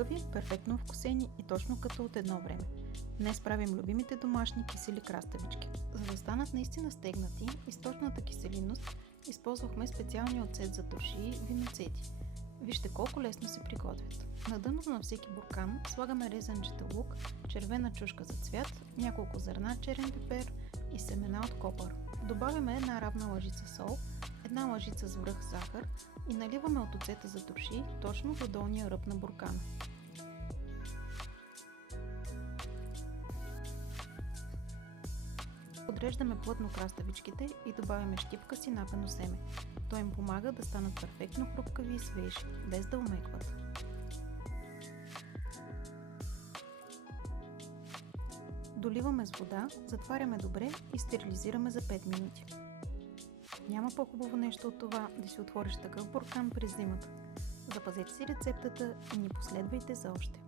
хрупкави, перфектно вкусени и точно като от едно време. Днес правим любимите домашни кисели краставички. За да станат наистина стегнати и с точната киселинност, използвахме специалния оцет за туршии виноцети. Вижте колко лесно се приготвят. На дъното на всеки буркан слагаме резанчета лук, червена чушка за цвят, няколко зърна черен пипер и семена от копър. Добавяме една равна лъжица сол, една лъжица с връх захар и наливаме от оцета за туршии точно до долния ръб на буркана. Подреждаме плътно краставичките и добавяме щипка синапено семе. Той им помага да станат перфектно хрупкави и свежи, без да омекват. Доливаме с вода, затваряме добре и стерилизираме за 5 минути. Няма по-хубаво нещо от това да си отвориш такъв буркан през зимата. Запазете си рецептата и ни последвайте за още.